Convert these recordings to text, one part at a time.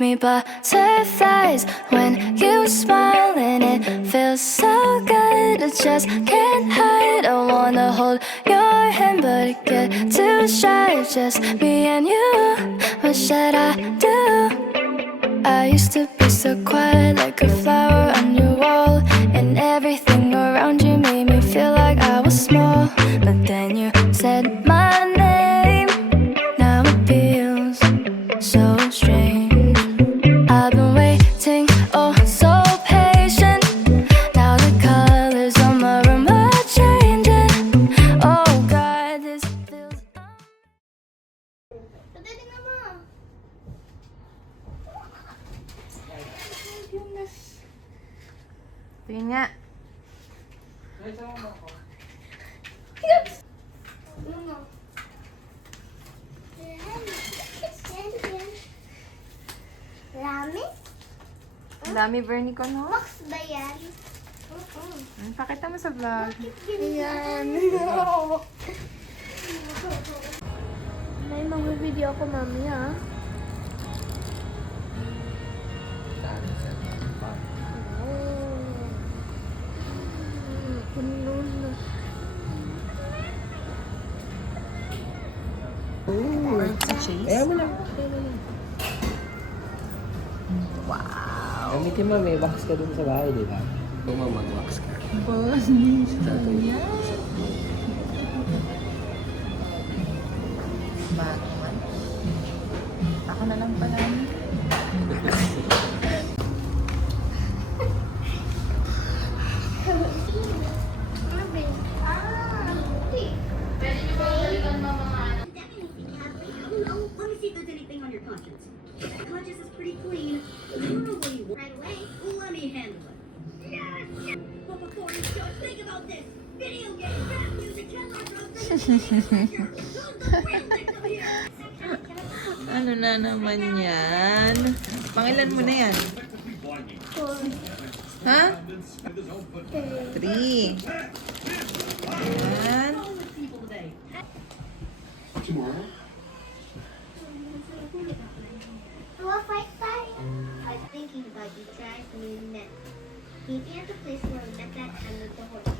me butterflies when you smile, and it feels so good. I just can't hide. I wanna hold your hand, but I get too shy. Just me and you. What should I do? I used to be so quiet, like a flower on your wall, and everything around you made me feel like I was small. But then you said my name. Now it feels so strange. I've been waiting, oh so patient. Now the colors on my room are changing. Oh God, this feels. Tingnan mo. Tingin nga. Rami? Ang dami Bernie ko, no? Box ba yan? Pakita mo sa vlog. Yan. May mga video ako mamaya. Kaya mo lang. Wow! Gamitin mo, may wax ka dun sa bahay, di ba? Kung mag-wax ka. Boss, nice to yan. Batman. Ako na lang pala. Conscience is pretty clean. Normally, right away. Let me handle it. Yes. But before you start, think about this. Video games, rap music, Kendall Ano na naman yan? Pangilan mo na yan? Ha? 3. Yan. Tomorrow? Well, fight. I was thinking about you guys when we met. Meeting at the place where we met that time with the horse.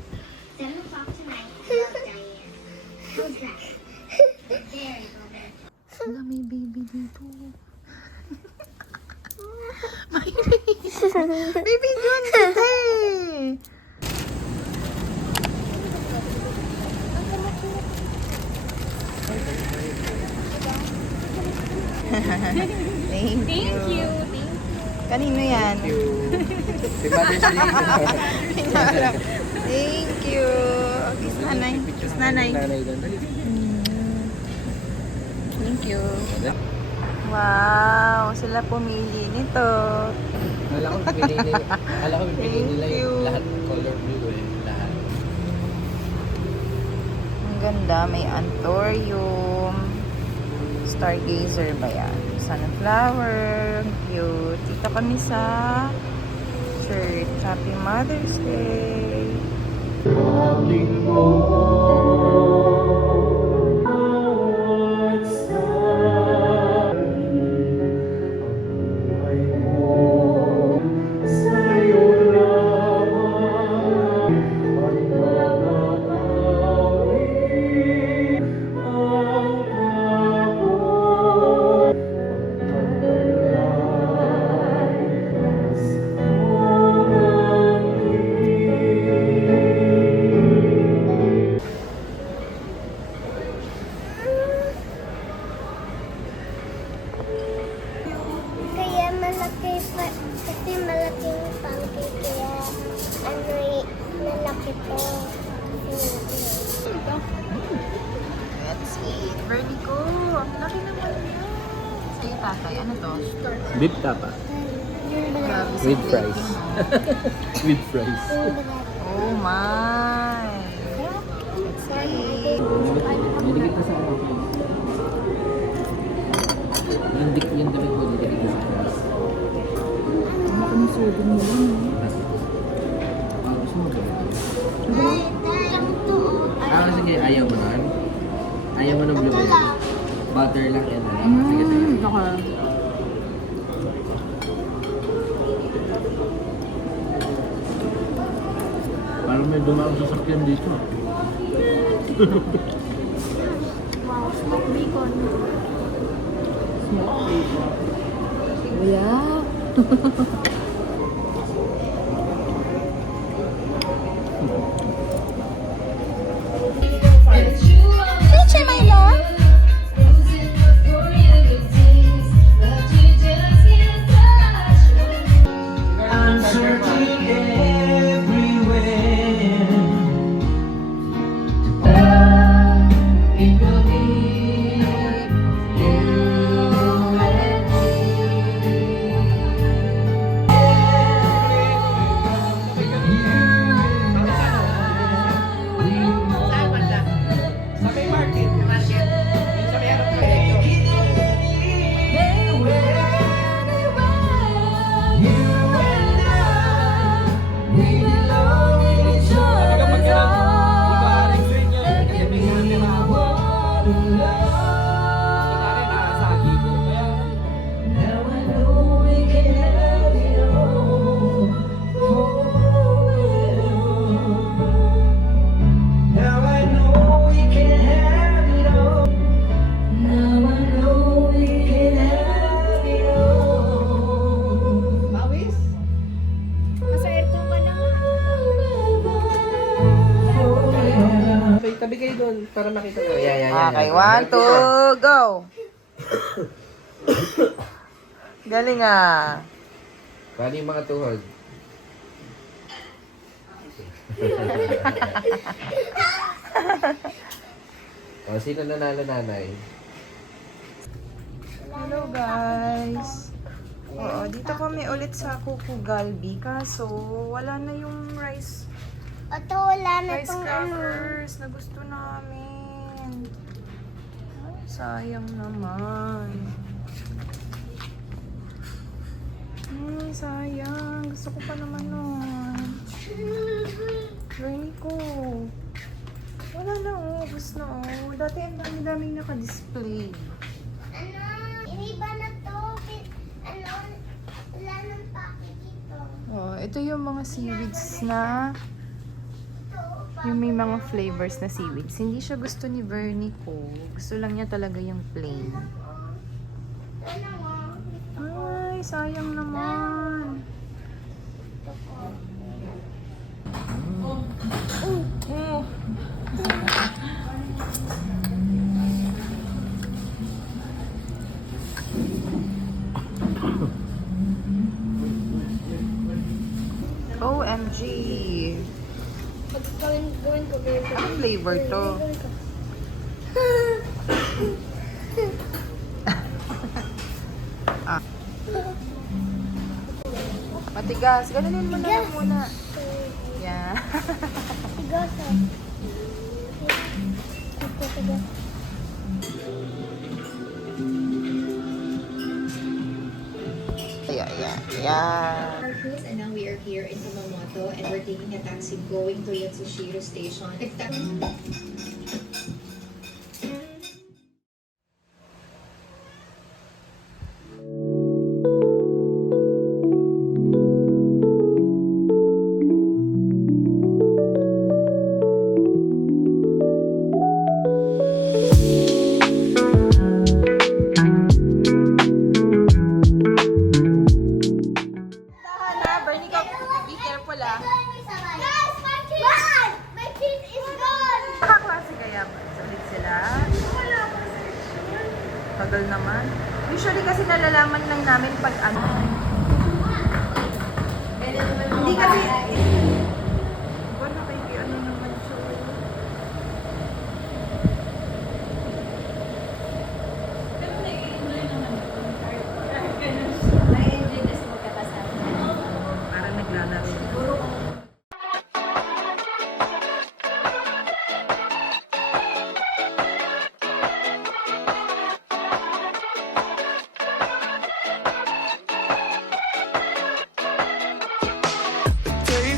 7 o'clock tonight. Love, Diane. How's that? There you go, man. Wala, may baby dito. May baby. Baby yun kita eh. Thank you. Kanino yan? Si Mother's Day. Thank you. Kiss nanay. Kiss nanay. Nanay doon. Thank you. Wow, sila pumili nito. Akala ko pipili nila Thank you. yung lahat color blue eh. Lahat. Ang ganda, may anthurium. Stargazer ba yan? Sunflower. Cute. Dito kami sa church. Happy Mother's Day. Kaya malaki pa, kasi malaking pancake, kaya ano nalaki po. Let's eat. Birdie ko. Ang laki naman yan. Sa'yo tatay. Ano to? Beef tapa. Grabe, With sa fries. plating, With fries. Oh my. Let's eat. Nilagay ko sa ano. Yung damit ko, nilagay ko sa fries. Ano ka ng soda mo lang? Gusto mo ba? Lang to. Sige, ayaw mo nun. Ayaw mo ng blueberry. Butter lang yan. Sige, sige. Okay. dumaan sa sasakyan dito. Wow, smoke bacon. Yeah. Future, my love. I'm searching everywhere. It will be you and now I know we can have it all. Now I know we can have it all. Now I know we can have it all. Pawis? Nasa aircon ka na. Tabi kayo doon para makita ko. Yeah. Okay, 1, 2, go! Galing ah. Paano yung mga tuhod? O, sino nanalo, nanay? Hello guys! Oo, dito kami ulit sa Kuku Galbi. Kaso, wala na yung rice Ito, wala na rice tong crackers na gusto namin. Ay, sayang naman. Sayang. Gusto ko pa naman nun. Rainy ko. Wala na, ubus na oh. Dati ang dami-daming naka-display. Ano? Iniba na to. Ano? Wala nang packet dito. Oh, ito yung mga seaweeds na yung may mga flavors na seaweeds. Hindi siya gusto ni Bernie ko. Gusto lang niya talaga yung plain. Ano nga? Ay, sayang naman. Oh. OMG. Gawin ko baby. Anong flavor to? Matigas. Ganunin mo na lang muna. Yeah. Tigas ah. Tigas. Yeah. Cruise, and now we are here in Kumamoto and we're taking a taxi going to Yatsushiro Station. It's Bernie, be careful ah. Guys, my teeth! My teeth is gone! Nakaklase kaya ba? Ulit sila? Tagal naman. Usually kasi nalalaman lang namin pag ano. Hindi kasi... Wala kayo ano naman siya. Parang naglalaro. Take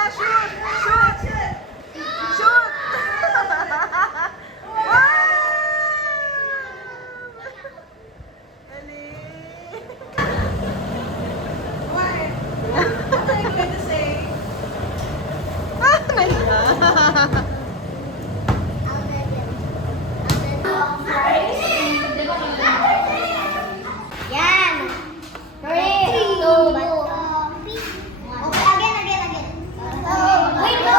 na! Shoot! Shoot! Shoot! Wow! Dali! What are you going to say? Yan. 3, 2, 1. Okay, again. Wait, no.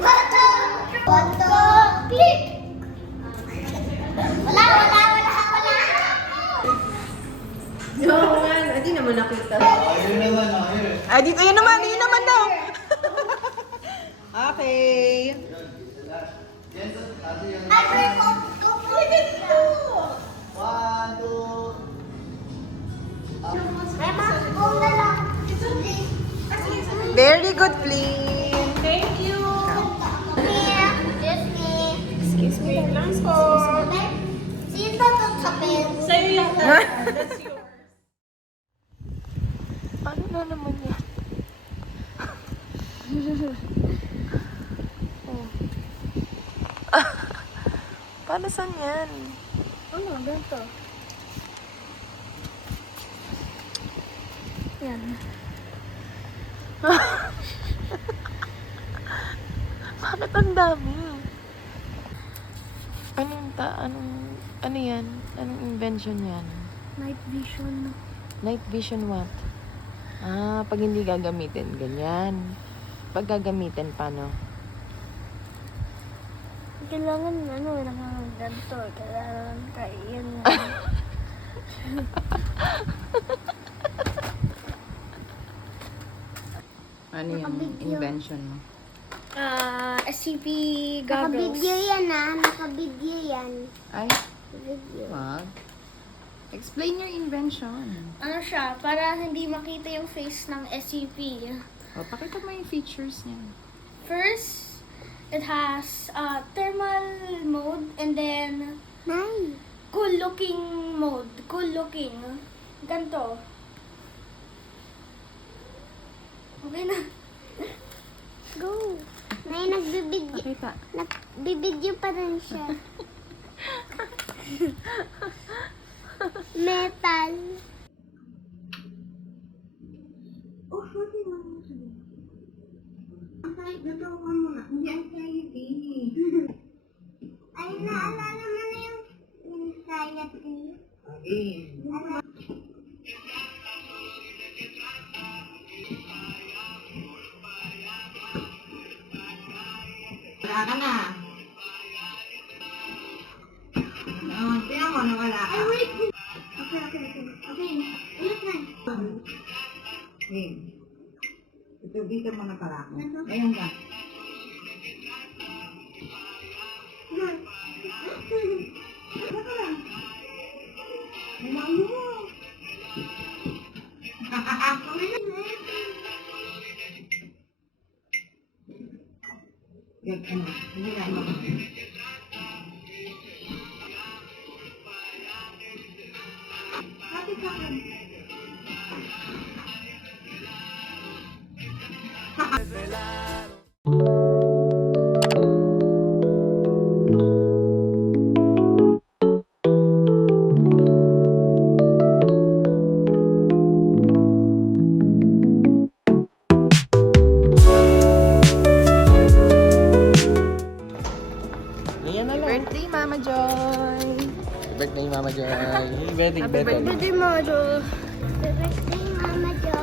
Bato. Click. Wala. Hindi naman nakita. Ay, dito, yun naman daw. Okay. Very good, Flynn. Thank you. Excuse me. Sino tatapin? Sa'yo yan. Ano na naman yan? Paano saan yan? Ano, ganito. Yan. Bakit ang dami? Ano yan? Anong invention yan? Night vision. Night vision what? Pag hindi gagamitin, ganyan. Pag gagamitin, paano? Kailangan ganito. Kailangan yan. Ano yung invention mo? SCP goggles. Nakabidyo yan nakabidyo yan. Ay, Video. wag. Explain your invention. Ano siya, para hindi makita yung face ng SCP. O, pakita mo yung features niya. First, it has thermal mode and then Nay. cool looking mode. Cool looking. Ganto. Okay na. Go. Nay, nagbibidyo. Pakita. Nagbibidyo pa rin siya. Metal. Ay, naalala mo na yung anxiety? Wala ka na. Tingnan mo, nawala ka. Ay, wait. Okay. Ulit na. Okay. Ito, dito mo na pala ako. Ngayon ba? Baka lang. Ayaw mo. Yan, ano? Hindi na ano. Kapit sa akin. Ganyan na lang. Birthday, Mama Joy! Birthday, Mama Joy. Birthday, Happy birthday. Birthday mo, Jo. Birthday, Mama Joy.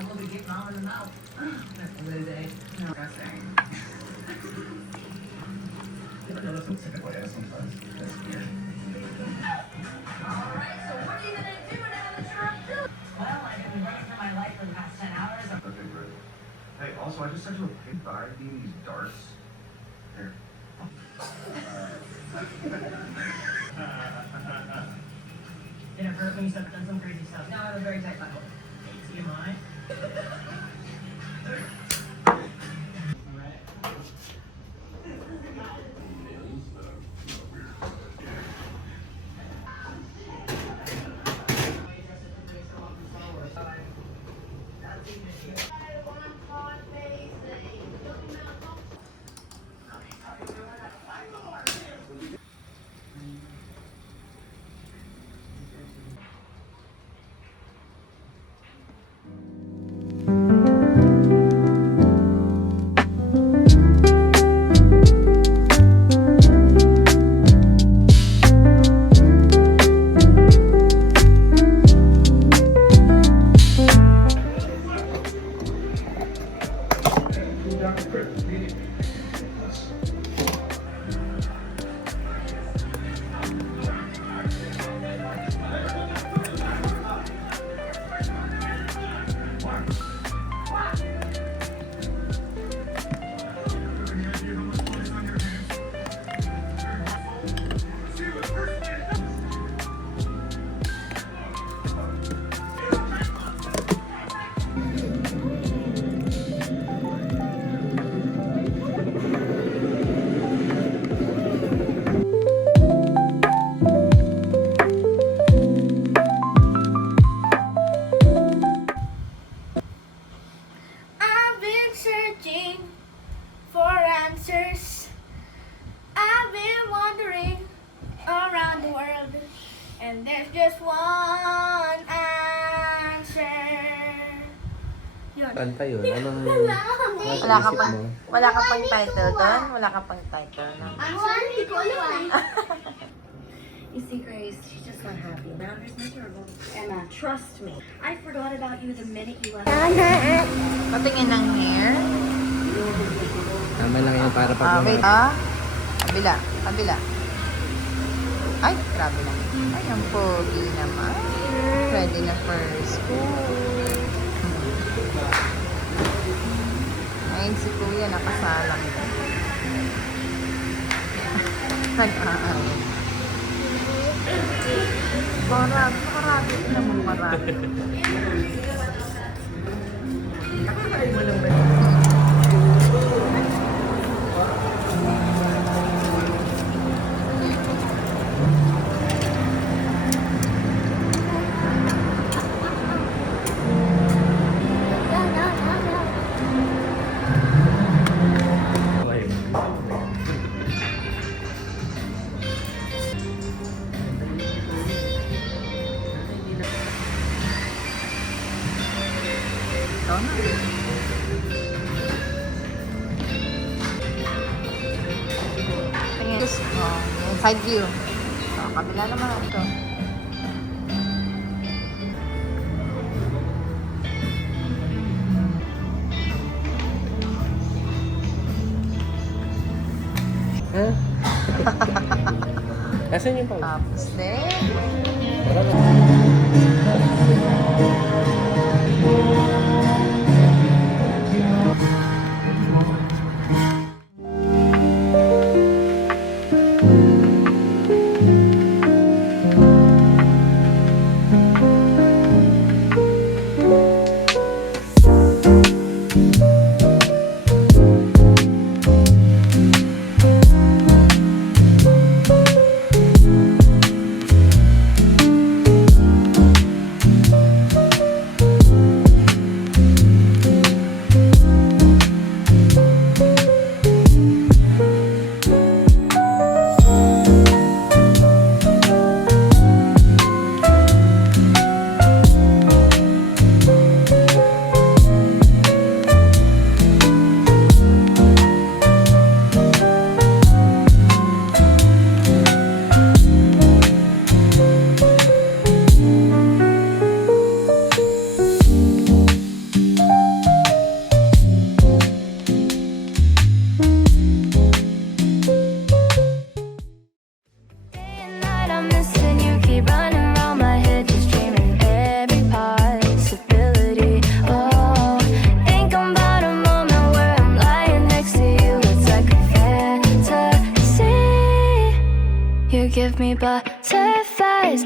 Okay, great. Hey, also, I just sent you a pink bag. Do you need these darts? Here. Didn't hurt when you said done some crazy stuff. Now I have a very tight buckle. TMI. I've been searching for answers. I've been wandering around the world, and there's just one answer. Yun. Kanta yun. Anong Wala ka pang, wala ka pang title doon? Wala ka pang title, no? I'm sorry, hindi ko alam. You see, Grace, she's just not happy. Now there's miserable. Emma, trust me. I forgot about you the minute you left. Patingin ng hair. Tama lang yun para pag Wait, kabila, kabila. Ay, grabe lang. Ay, ang pogi naman. Ready na for school. Ayun si Kuya, nakasalang. Nag-aaral. Marami naman marami. Ito na. Tingin. Side view. So, kabila naman ito. Ha? Nasaan yung pang? Tapos din. give me butterflies